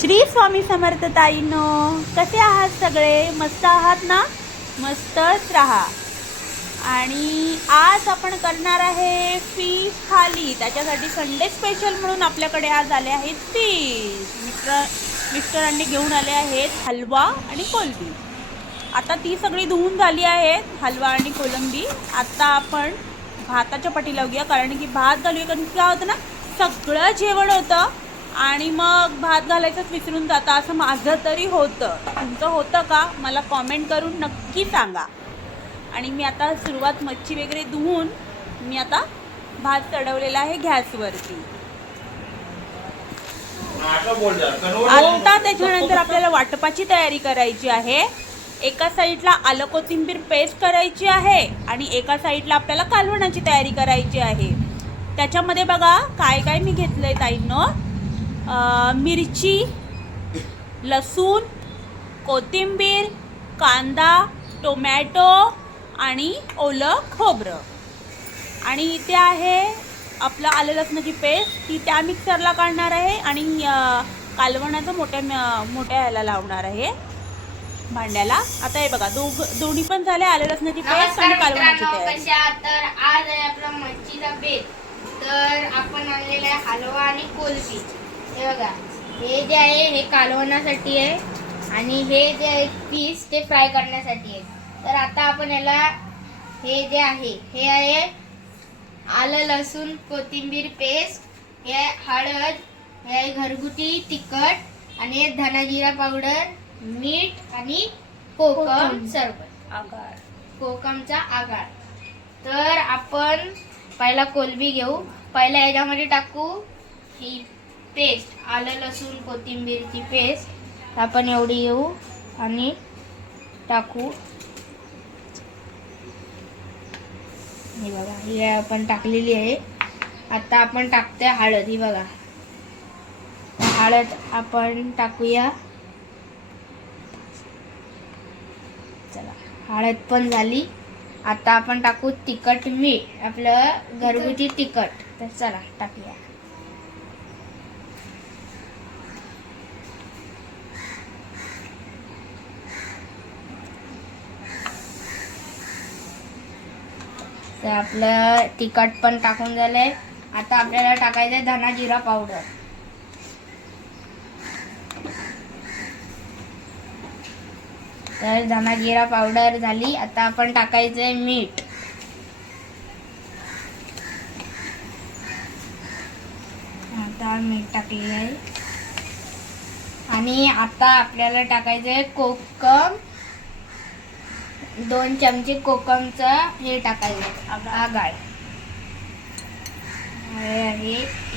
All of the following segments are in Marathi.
श्री स्वामी समर्थ ताईंनो, कसे आहात सगळे? मस्त आहात ना? मस्तच राहा. आणि आज आपण करणार आहे फिश थाली. त्याच्यासाठी संडे स्पेशल म्हणून आपल्याकडे आज आले आहेत फिश. मिस्टरांनी घेऊन आले आहेत हलवा आणि कोलंबी. आता ती सगळी धुवून झाली आहेत, हलवा आणि कोलंबी. आता आपण भाताच्या पटी लावूया, कारण की भात घालूया. कारण काय होतं ना, सगळं जेवण होतं आणि मग भात घालायचंच विसरून जातं, असं माझं तरी होतं. तुमचं होतं का? मला कॉमेंट करून नक्की सांगा. आणि मी आता सुरुवात मच्छी वगैरे धुवून मी आता भात चढवलेला आहे गॅसवरती. आता त्याच्यानंतर आपल्याला वाटपाची तयारी करायची आहे. एका साईडला आलं कोथिंबीर पेस्ट करायची आहे आणि एका साईडला आपल्याला कालवणाची तयारी करायची आहे. त्याच्यामध्ये बघा काय काय मी घेतलंय ताईंनो. मिरची, लसूण, कोथिंबीर, कांदा, टोमॅटो आणि ओलं खोबरं. आणि इथे आहे आपलं आलं लसणाची पेस्ट, ती त्या मिक्सरला काढणार आहे आणि कालवणाचं मोठ्या ह्याला लावणार आहे भांड्याला. आता हे बघा दोन्ही पण झाले, आलं लसणाची पेस्ट आणि कालवणाची तयारी. तर आज आहे आपला मच्छीचा बेत. तर आपण आणलेला आहे हलवा आणि कोलंबी. हे बघा, हे जे आहे हे कालवणासाठी आहे आणि हे जे आहे पीस ते फ्राय करण्यासाठी आहे. तर आता आपण याला हे जे आहे हे आहे आलं लसूण कोथिंबीर पेस्ट, हे आहे हळद, हे आहे घरगुती तिखट आणि हे धना जिरा पावडर, मीठ आणि कोकम सरबत, आकार, कोकमचा आकार. तर आपण पहिला कोलंबी घेऊ. पहिला याच्यामध्ये टाकू ही पेस्ट, आलं लसूण कोथिंबीरची पेस्ट. आपण एवढी घेऊ आणि टाकू. हे बघा, ही आपण टाकलेली आहे. आता आपण टाकतोय हळद. ही बघा, हळद आपण टाकूया. चला, हळद पण झाली. आता आपण टाकू तिखट मीठ, आपलं घरगुती तिखट. तर चला टाकूया. तर आपलं तिखट पण टाकून झालंय. आता आपल्याला टाकायचंय धना जिरा पावडर. तर धना जिरा पावडर झाली. आता आपण टाकायचंय मीठ. आता मीठ टाकलेलं आहे. आणि आता आपल्याला टाकायचंय कोकम. 2 चमचे कोकमचं हे टाकायचं आगाळ आहे.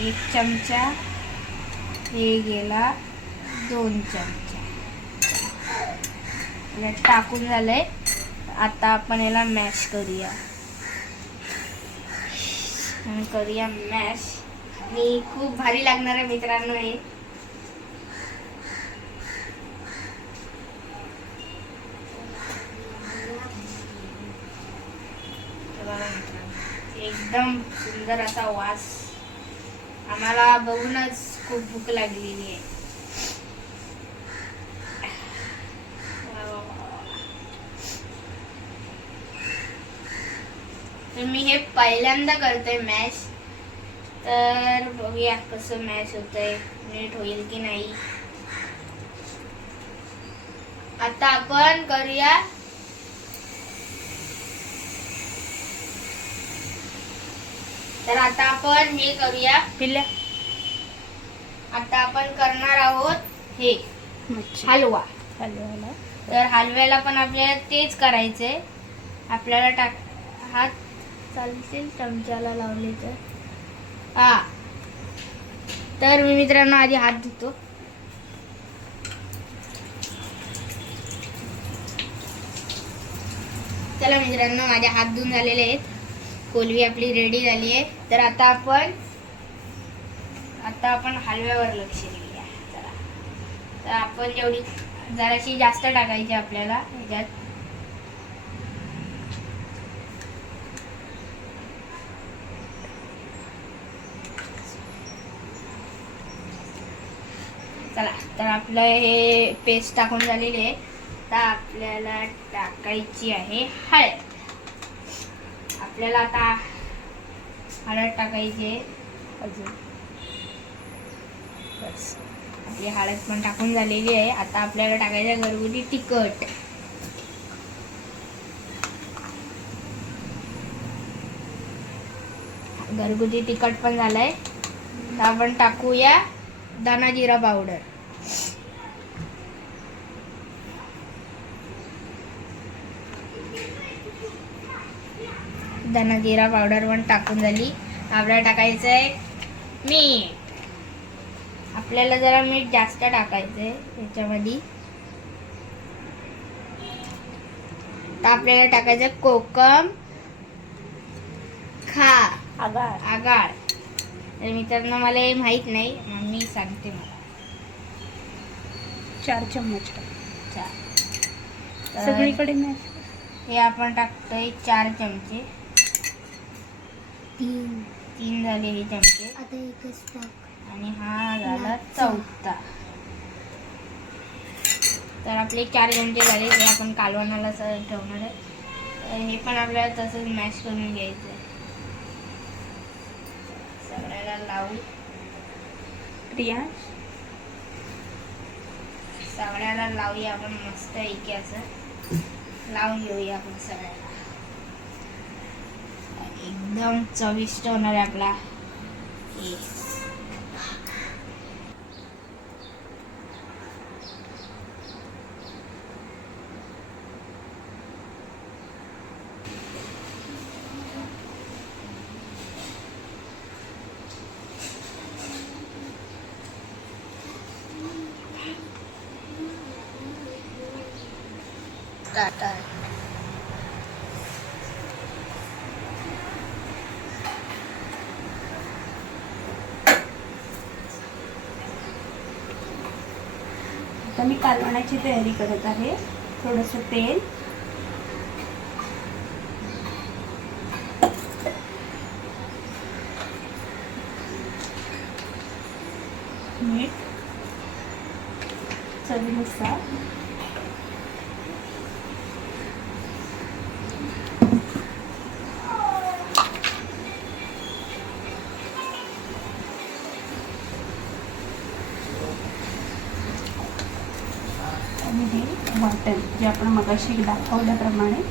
1 चमचा, हे गेला 2 चमचा. टाकून झालंय. आता आपण याला मॅश करूया मॅश. आणि खूप भारी लागणार आहे मित्रांनो हे. एकदम सुंदर असा वास. आम्हाला बघूनच खूप भूक लागलेली आहे. तर मी हे पहिल्यांदा करतोय मॅश. तर बघूया कसं मॅश होतंय, नीट होईल की नाही. आता आपण करूया आता आपण हे करूया पिल्ल्या. आता आपण करणार आहोत हे हलवा. तर हलव्याला पण आपल्याला तेच करायचंय. आपल्याला हात चालतील चमच्याला लावले तर. हा, तर मी मित्रांनो आधी हात धुतो. चला मित्रांनो, माझे हात धुवून झालेले आहेत. कोलंबी आपली रेडी झाली आहे. तर आता आपण हलव्यावर लक्ष देऊया. चला, तर आपण जेवढी जराशी जास्त टाकायची आपल्याला ह्याच्यात. चला, तर आपलं हे पेस्ट टाकून झालेली आहे. आता आपल्याला टाकायची आहे हळद. आपल्याला आता हळद टाकायची आहे अजून. बस, आपली हळद पण टाकून झालेली आहे. आता आपल्याला टाकायचं घरगुती तिखट. घरगुती तिखट पण झालंय. तर आपण टाकूया धना जिरा पावडर. धना जिरा पावडर पण टाकून झाली. आपल्याला टाकायचं आहे मीठ. आपल्याला जरा मीठ जास्त टाकायचंय याच्यामध्ये. तर आपल्याला टाकायचं कोकम आगाळ. तर मित्रांनो, मला हे माहित नाही, मम्मी सांगते मला. 4 चम्मच तर सगळीकडे हे आपण टाकतोय 4 चमचे. 3 झाले हे चमचे. आता एकच टाक. आणि हा झाला 4था. तर आपले 4 चमचे झाले. हे आपण कालवणाला ठेवणार आहे. तर हे पण आपल्याला तसंच मॅश करून घ्यायचं आहे. सगळ्याला लावू. प्रिया, सगळ्याला लावूया आपण मस्त पैकी. असं लावून घेऊया आपण सगळ्याला. एकदम चविष्ट होणार आहे आपला हे. टाटा. आता मी कालवणाची तयारी करत आहे. थोडंसं तेल, मीठ चवीनुसार, आणि हे वाटण जे आपण मगाशी दाखवल्याप्रमाणे.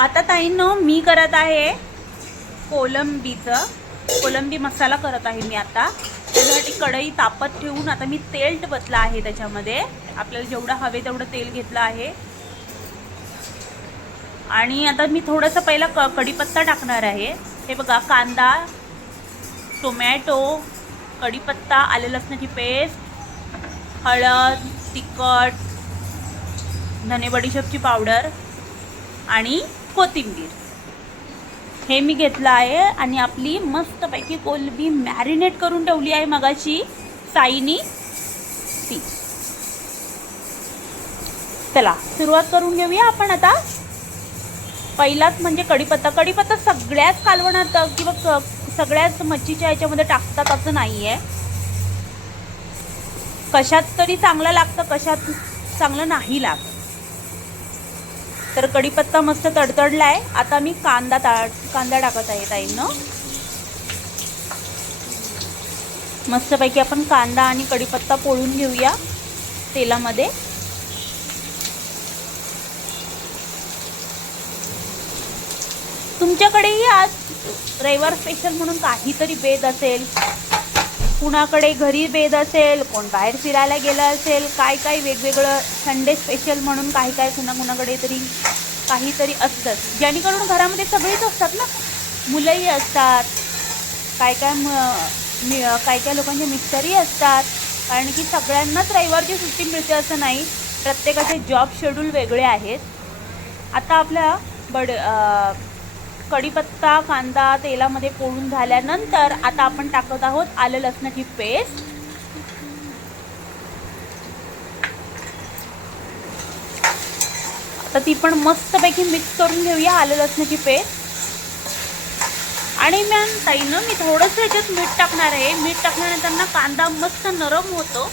आता ताईंनो, मी करत आहे कोलंबीचं कोलंबी मसाला करत आहे मी आता. त्याच्यासाठी कढई तापत ठेवून आता मी तेल बसला आहे त्याच्यामध्ये. आपल्याला जेवढं हवे तेवढं तेल घेतलं आहे. आणि आता मी थोडंसं पहिला कढीपत्ता टाकणार आहे. हे बघा, कांदा, टोमॅटो, कढीपत्ता, आले लसणाची पेस्ट, हळद, तिखट, धने बडीशेपची पावडर आणि कोथिंबीर हे मी घेतलं आहे. आणि आपली मस्तपैकी कोलंबी मॅरिनेट करून ठेवली आहे मगाशी साईनी ती. चला सुरुवात करून घेऊया आपण आता. पहिलाच म्हणजे कढीपत्ता सगळ्याच कालवणात किंवा सगळ्याच मच्छीच्या ह्याच्यामध्ये टाकतात असं नाही आहे. कशात तरी चांगलं लागतं, कशात चांगलं नाही लागत. तर कढीपत्ता मस्त तडतडला आहे. आता मी कांदा टाकत आहे ताईंनो. मस्तपैकी आपण कांदा आणि कढीपत्ता पोळून घेऊया तेलामध्ये. तुमच्याकडेही आज रविवार स्पेशल म्हणून काहीतरी बेत असेल, कुणाकडे घरी बेत असेल, कोण बाहेर फिरायला गेलं असेल, काय वेगवेगळं संडे स्पेशल म्हणून काय कुणाकडे तरी काहीतरी असतं. जेणेकरून घरामध्ये सगळेच असतात ना, मुलंही असतात, काय लोकांचे मिस्टरही असतात. कारण की सगळ्यांनाच रविवारची सुट्टी मिळते असं नाही, प्रत्येकाचे जॉब शेड्यूल वेगळे आहेत. आता आपल्या कढीपत्ता कांदा तेलामध्ये पोळून झाल्यानंतर आता आपण टाकत आहोत आलं लसणाची पेस्ट. तर ती पण मस्तपैकी मिक्स करून घेऊया आलं लसणाची पेस्ट. आणि ताईनं मी थोडंसं याच्यात मीठ टाकणार आहे. मीठ टाकल्यानंतर ना कांदा मस्त नरम होतो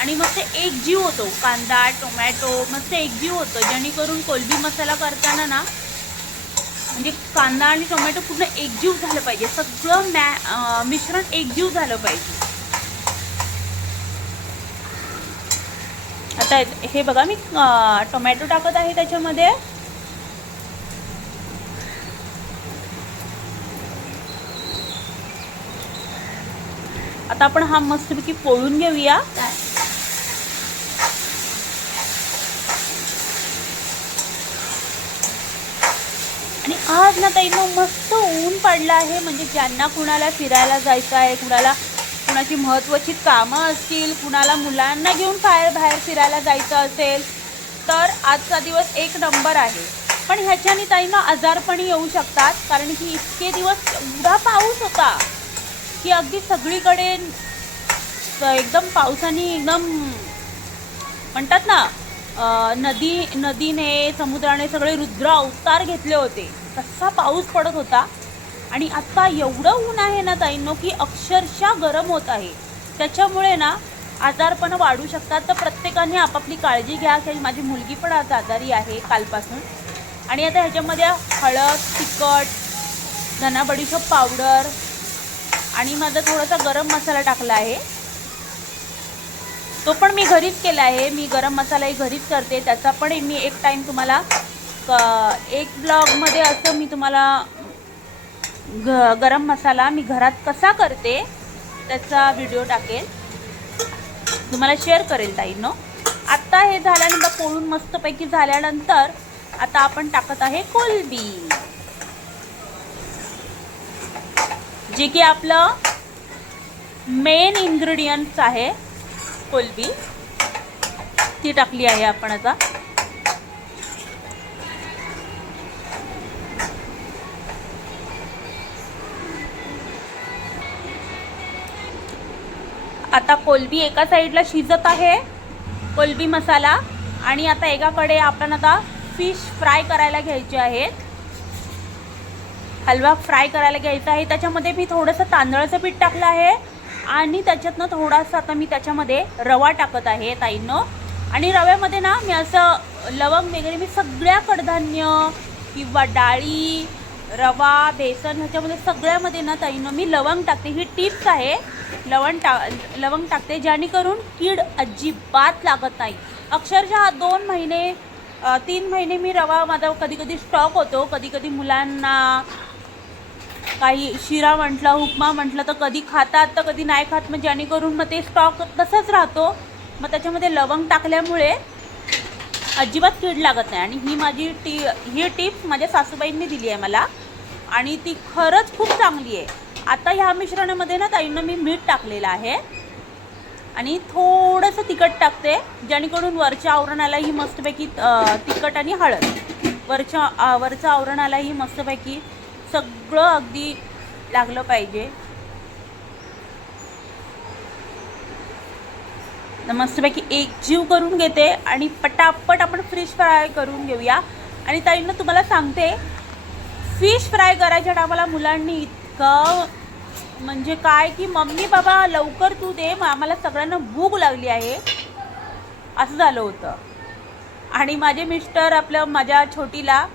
आणि मस्त एकजीव होतो. कांदा टोमॅटो मस्त एकजीव होतो, जेणेकरून कोलंबी मसाला करताना ना म्हणजे कांदा आणि टोमॅटो पूर्ण एकजीव झालं पाहिजे, सगळं मिश्रण एकजीव झालं पाहिजे. आता हे बघा, मी टोमॅटो टाकत आहे त्याच्यामध्ये. आता आपण हा मस्तपैकी पोळून घेऊया. आणि आज ना ताईंनो मस्त ऊन पडलं आहे. म्हणजे ज्यांना कुणाला फिरायला जायचं आहे, कुणाची महत्त्वाची कामं असतील, कुणाला मुलांना घेऊन बाहेर फिरायला जायचं असेल, तर आजचा दिवस एक नंबर आहे. पण ह्याच्याने ताईंनो आजारपणी येऊ शकतात. कारण की इतके दिवस एवढा पाऊस होता की अगदी सगळीकडे एकदम पावसाने एकदम म्हणतात ना, नदीने समुद्राने सगळे रुद्र अवतार घेतले होते, तसा पाऊस पडत होता. आणि आत्ता एवढं ऊन आहे ना ताईंनो की अक्षरशः गरम होत आहे. त्याच्यामुळे ना आजारपण वाढू शकतात. तर प्रत्येकाने आपापली काळजी घ्या. की माझी मुलगी पण आज आजारी आहे कालपासून. आणि आता ह्याच्यामध्ये हळद, तिखट, धना बडीशेप पावडर आणि माझा थोडासा गरम मसाला टाकला आहे. तो पण मी घरीच केला आहे. मी गरम मसालाही घरीच करते. त्याचा पण मी एक टाईम तुम्हाला एक ब्लॉगमध्ये असं मी तुम्हाला गरम मसाला मी घरात कसा करते त्याचा व्हिडिओ टाकेल, तुम्हाला शेअर करेल ताईंनो. आत्ता हे झाल्यानंतर पोळून मस्तपैकी झाल्यानंतर आता आपण टाकत आहे कोलंबी, जे की आपलं मेन इन्ग्रेडियंट्स आहे. कोलंबी ती टाकली आहे आपण आता. आता कोलंबी एका साईडला शिजत आहे, कोलंबी मसाला. आणि आता एकाकडे आपण आता फिश फ्राय करायला घ्यायचे आहेत, हलवा फ्राय करायला घ्यायचा आहे. त्याच्यामध्ये मी थोडंसं तांदळाचं पीठ टाकलं आहे आणि त्याच्यातनं थोडासा आता मी त्याच्यामध्ये रवा टाकत आहे ताईंनो. आणि रव्यामध्ये ना मी असं लवंग वगैरे मी सगळ्या कडधान्य किंवा डाळी, रवा, बेसन ह्याच्यामध्ये सगळ्यामध्ये ना ताईंनो मी लवंग टाकते. ही टिप्स आहे. लवंग टाकते जेणेकरून कीड अजिबात लागत नाही. अक्षरशः 2 महिने 3 महिने मी रवा माझा कधी स्टॉक होतो. कधी मुलांना काही शिरा म्हटलं, उपमा म्हटलं तर कधी खातात तर कधी नाही खात, मग जेणेकरून मग ते स्टॉक तसंच राहतो. मग त्याच्यामध्ये लवंग टाकल्यामुळे अजिबात कीड लागत नाही. आणि ही टिप माझ्या सासूबाईंनी दिली आहे मला आणि ती खरंच खूप चांगली आहे. आता ह्या मिश्रणामध्ये ना ताईंना मी मीठ टाकलेलं आहे आणि थोडंसं तिखट टाकते, जेणेकरून वरच्या आवरणालाही मस्तपैकी तिखट आणि हळद वरचं आवरणालाही मस्तपैकी सगळं अगदी लागलं पाहिजे. मस्तपैकी एकजीव करून घेते आणि पटापट आपण फिश फ्राय करून घेऊया. आणि ताईंना तुम्हाला सांगते, फिश फ्राय करायच्या टायमाला मुलांनी इतकं म्हणजे काय की मम्मी बाबा लवकर तू दे, आम्हाला सगळ्यांना भूक लागली आहे असं झालं होतं. आणि माझे मिस्टर माझ्या छोटीला,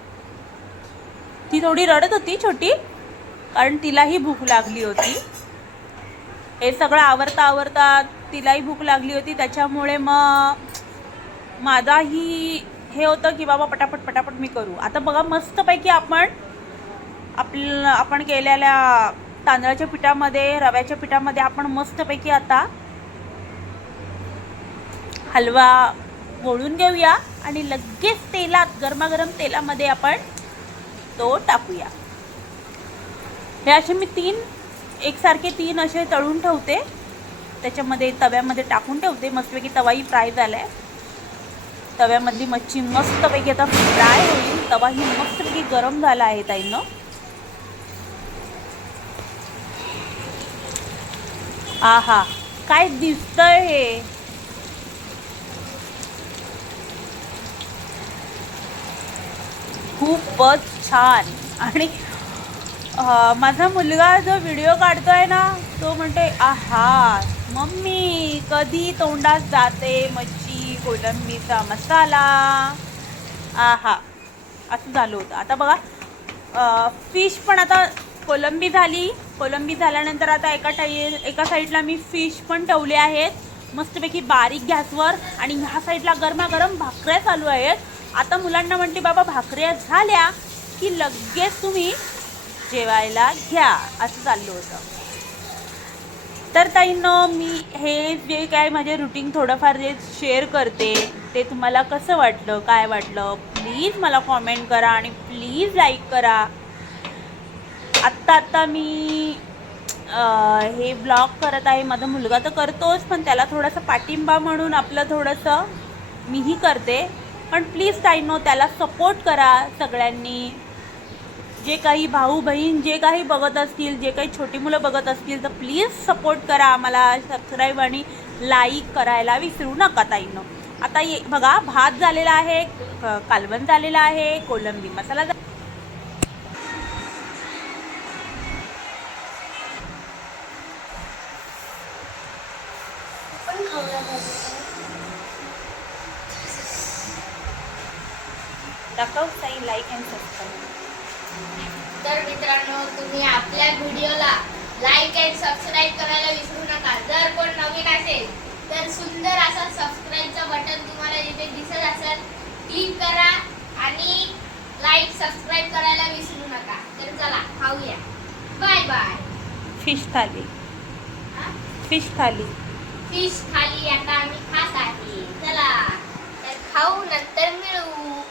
ती थोडी रडत होती छोटी, कारण तिलाही भूक लागली होती. हे सगळं आवरता तिलाही भूक लागली होती, त्याच्यामुळे मग माझाही हे होतं की बाबा पटापट मी करू. आता बघा मस्तपैकी आपण केलेल्या तांदळाच्या पिठामध्ये, रव्याच्या पिठामध्ये आपण मस्तपैकी आता हलवा गोळून घेऊया आणि लगेच गरमागरम तेलामध्ये आपण तो टाकूया. हे असे मी एकसारखे तीन असे तळून ठेवते, त्याच्यामध्ये तव्यामध्ये टाकून ठेवते. मस्तपैकी तवाही फ्राय झाला आहे. तव्यामधली मच्छी मस्तपैकी आता फ्राय होईल. तवाही मस्तपैकी गरम झाला आहे ताईनं. आहा काय दिसतंय हे, खूपच छान. आणि माझा मुलगा जो व्हिडिओ काढतोय ना, तो म्हणते आहा मम्मी कधी तोंडात जाते मच्छी कोलंबीचा मसाला. आहा असं झालं होतं. आता बघा फिश पण आता कोलंबी झाल्यानंतर आता एका साईडला मी फिश पण ठेवले आहेत मस्तपैकी बारीक गॅसवर. आणि ह्या साईडला गरमागरम भाकऱ्या चालू आहेत. आता मुलांना म्हणते बाबा भाकऱ्या झाल्या की लगेच तुम्ही जेवायला घ्या, असं चाललं होतं. तर ताईंनो, मी हे जे काय माझे रुटीन थोडंफार जे शेअर करते ते तुम्हाला कसं वाटलं, काय वाटलं, प्लीज मला कॉमेंट करा आणि प्लीज लाईक करा. आत्ता मी हे ब्लॉग करत आहे. माझा मुलगा तर करतोच, पण त्याला थोडासा पाठिंबा म्हणून आपलं थोडंसं मीही करते. पण प्लीज ताईंनो त्याला सपोर्ट करा सगळ्यांनी. जे काही भाऊ बहीण जे काही बघत असतील, जे काही छोटी मुलं बघत असतील, तर प्लीज सपोर्ट करा आम्हाला. सबस्क्राईब आणि लाईक करायला विसरू नका ताईंनो. आता बघा भात झालेला आहे, कालवण झालेलं आहे, कोलंबी मसाला दाखव ताई, लाईक अँड सबस्क्राईब. तर मित्रांनो, तुम्ही आपल्या व्हिडिओला लाईक अँड सबस्क्राईब करायला विसरू नका. जर कोण नवीन असेल तर सुंदर असा सबस्क्राईबचा बटन तुम्हाला जिथे दिसत असेल क्लिक करा आणि लाईक सबस्क्राईब करायला विसरू नका. तर चला खाऊया. Bye bye. Fish thali fish thali आता आम्ही खात आहे. चला तर खाऊ, नंतर मिळू.